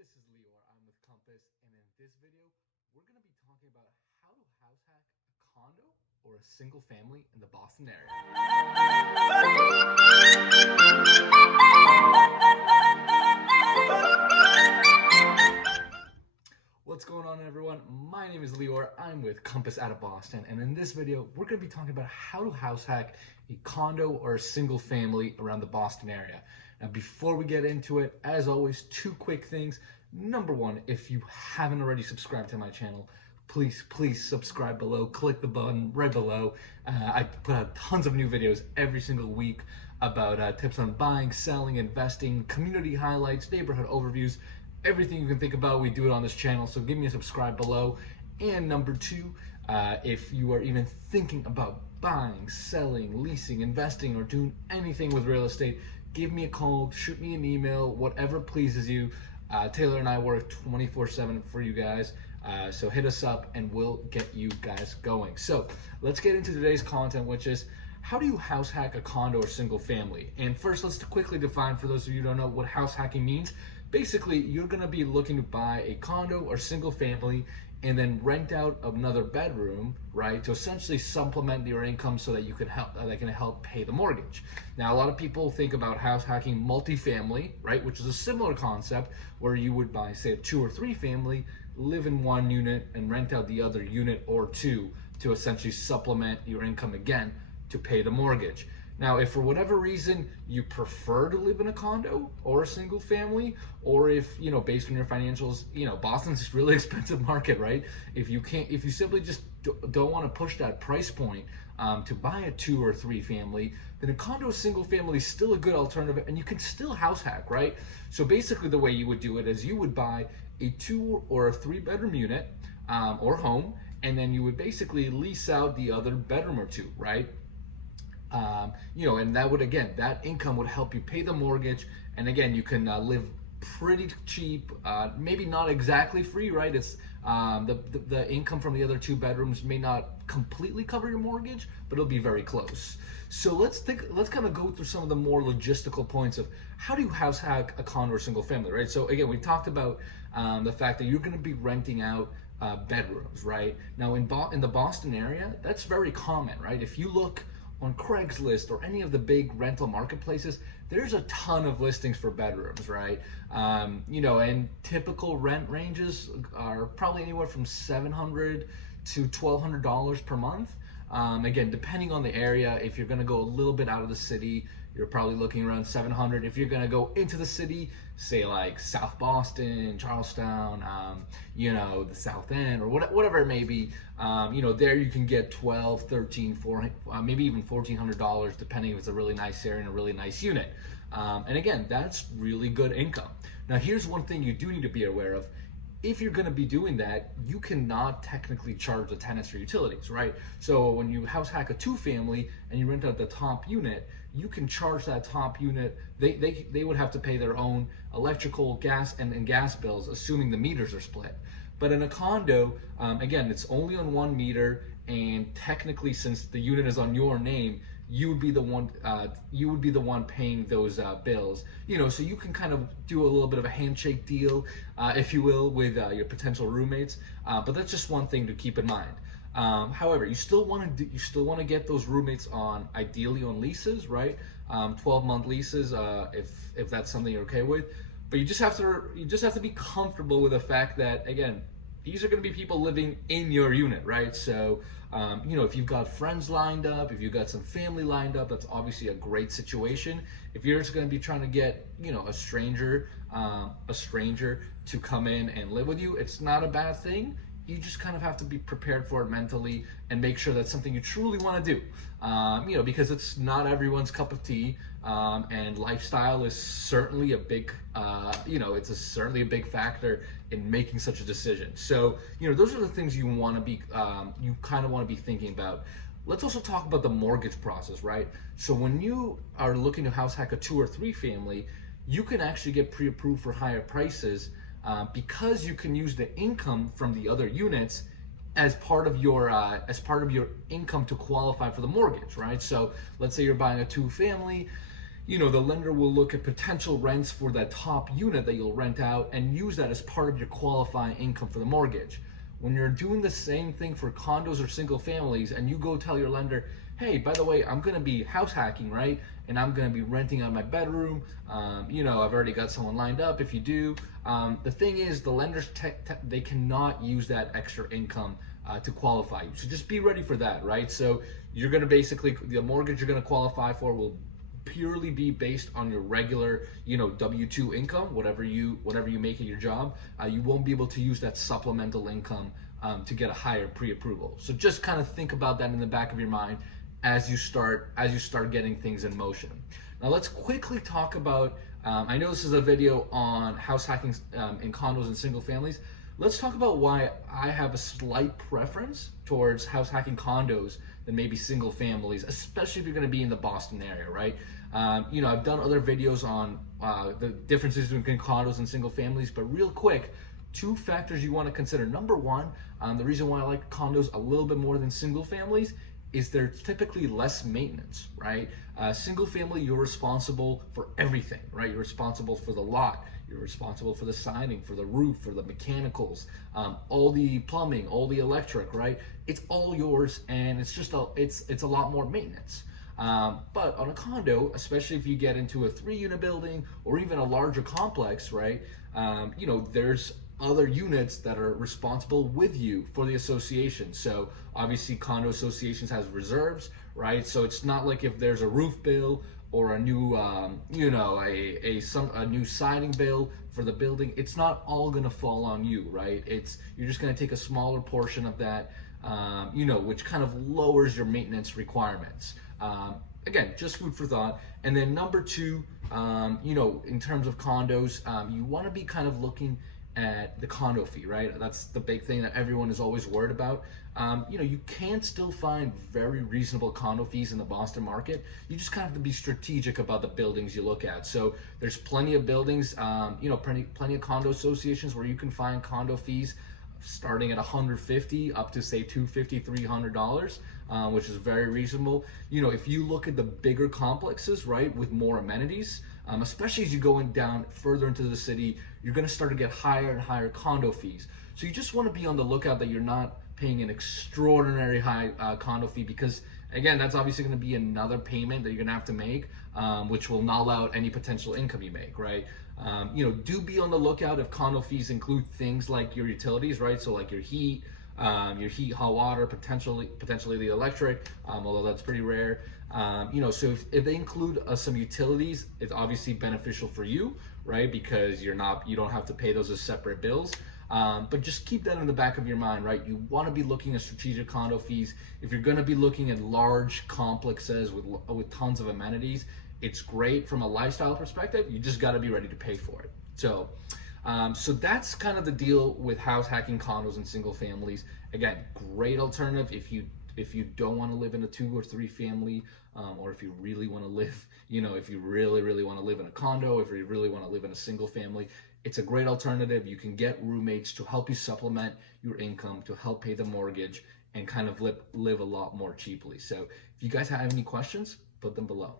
This is Lior, I'm with Compass, and in this video, we're going to be talking about how to house hack a condo or a single family in the Boston area. What's going on, everyone? My name is Lior, I'm with Compass out of Boston, and in this video, we're going to be talking about how to house hack a condo or a single family around the Boston area. Now, before we get into it, as always, two quick things. Number one, if you haven't already subscribed to my channel, please subscribe below. Click the button right below. I put out tons of new videos every single week about tips on buying, selling, investing, community highlights, neighborhood overviews, everything you can think about. We do it on this channel, so give me a subscribe below. And number two, if you are even thinking about buying, selling, leasing, investing, or doing anything with real estate, give me a call, shoot me an email, whatever pleases you. Taylor and I work 24/7 for you guys, so hit us up and we'll get you guys going. So let's get into today's content, which is how do you house hack a condo or single family? And first, let's quickly define, for those of you who don't know what house hacking means. Basically, you're gonna be looking to buy a condo or single family and then rent out another bedroom, right, to essentially supplement your income so that you can help pay the mortgage. Now, a lot of people think about house hacking multifamily, right, which is a similar concept where you would buy, say, a 2 or 3 family, live in one unit and rent out the other unit or two to essentially supplement your income again to pay the mortgage. Now, if for whatever reason you prefer to live in a condo or a single family, or if, based on your financials, Boston's a really expensive market, right? If you simply just don't want to push that price point to buy a 2 or 3 family, then a condo or single family is still a good alternative, and you can still house hack, right? So basically the way you would do it is you would buy a 2 or a 3 bedroom unit or home, and then you would basically lease out the other bedroom or two, right? And that income would help you pay the mortgage. And again, you can live pretty cheap, maybe not exactly free, right? It's the income from the other 2 bedrooms may not completely cover your mortgage, but it'll be very close. So let's kind of go through some of the more logistical points of how do you house hack a condo or single family, right? So again, we talked about the fact that you're going to be renting out bedrooms, right? Now in the Boston area, that's very common, right? If you look on Craigslist or any of the big rental marketplaces, there's a ton of listings for bedrooms, right? And typical rent ranges are probably anywhere from $700 to $1,200 per month. Again, depending on the area, if you're gonna go a little bit out of the city, you're probably looking around $700. If you're gonna go into the city, say like South Boston, Charlestown, the South End, or whatever it may be, there you can get $1,200, $1,300, $400, maybe even $1,400, depending if it's a really nice area and a really nice unit. And again, that's really good income. Now, here's one thing you do need to be aware of. If you're going to be doing that, you cannot technically charge the tenants for utilities, right? So when you house hack a 2 family and you rent out the top unit, you can charge that top unit. They would have to pay their own electrical, gas, and gas bills, assuming the meters are split. But in a condo, again, it's only on 1 meter, and technically, since the unit is on your name, you would be the one paying those bills. So you can kind of do a little bit of a handshake deal, if you will, with your potential roommates. But that's just one thing to keep in mind. However, you still want to get those roommates ideally on leases, right? 12-month leases, if that's something you're okay with. But you just have to be comfortable with the fact that, again, these are going to be people living in your unit, right? So, if you've got friends lined up, if you've got some family lined up, that's obviously a great situation. If you're just going to be trying to get, a stranger to come in and live with you, it's not a bad thing. You just kind of have to be prepared for it mentally and make sure that's something you truly want to do, because it's not everyone's cup of tea, and lifestyle is certainly a big, certainly a big factor in making such a decision. So, those are the things you want to be, you kind of want to be thinking about. Let's also talk about the mortgage process, right? So when you are looking to house hack a 2 or 3 family, you can actually get pre-approved for higher prices, because you can use the income from the other units as part of your income to qualify for the mortgage, right? So let's say you're buying a 2 family, the lender will look at potential rents for that top unit that you'll rent out and use that as part of your qualifying income for the mortgage. When you're doing the same thing for condos or single families and you go tell your lender, hey, by the way, I'm gonna be house hacking, right? And I'm gonna be renting out my bedroom. I've already got someone lined up if you do. The thing is, the lenders, they cannot use that extra income to qualify you. So just be ready for that, right? So you're gonna basically, the mortgage you're gonna qualify for will purely be based on your regular, W-2 income, whatever you make at your job. You won't be able to use that supplemental income to get a higher pre-approval. So just kind of think about that in the back of your mind as you start getting things in motion. Now let's quickly talk about, I know this is a video on house hacking in condos and single families. Let's talk about why I have a slight preference towards house hacking condos than maybe single families, especially if you're going to be in the Boston area, right? I've done other videos on the differences between condos and single families, but real quick, 2 factors you want to consider. Number one, the reason why I like condos a little bit more than single families is they're typically less maintenance, right? Single family, you're responsible for everything, right? You're responsible for the lot, you're responsible for the siding, for the roof, for the mechanicals, all the plumbing, all the electric, right? It's all yours, and it's just it's a lot more maintenance. But on a condo, especially if you get into a 3-unit building or even a larger complex, right? There's other units that are responsible with you for the association. So obviously condo associations has reserves, right? So it's not like if there's a roof bill or a new, a new siding bill for the building, it's not all gonna fall on you, right? You're just gonna take a smaller portion of that, which kind of lowers your maintenance requirements. Again, just food for thought. And then number 2, in terms of condos, you wanna be kind of looking at the condo fee, right? That's the big thing that everyone is always worried about. You can still find very reasonable condo fees in the Boston market. You just kind of have to be strategic about the buildings you look at. So there's plenty of buildings, plenty of condo associations where you can find condo fees starting at $150 up to say $250, $300, which is very reasonable. If you look at the bigger complexes, right, with more amenities, especially as you go down further into the city, you're going to start to get higher and higher condo fees. So you just want to be on the lookout that you're not paying an extraordinary high condo fee, because again, that's obviously going to be another payment that you're going to have to make, which will null out any potential income you make, right? Do be on the lookout if condo fees include things like your utilities, right? So like your heat, hot water, potentially the electric, although that's pretty rare. So if they include some utilities, it's obviously beneficial for you, right? Because you don't have to pay those as separate bills. But just keep that in the back of your mind, right? You want to be looking at strategic condo fees. If you're going to be looking at large complexes with tons of amenities, it's great from a lifestyle perspective. You just got to be ready to pay for it. So that's kind of the deal with house hacking condos and single families. Again, great alternative if you don't want to live in a 2 or 3 family, or if you really want to live, if you really want to live in a condo, if you really want to live in a single family, it's a great alternative. You can get roommates to help you supplement your income, to help pay the mortgage, and kind of live a lot more cheaply. So if you guys have any questions, put them below.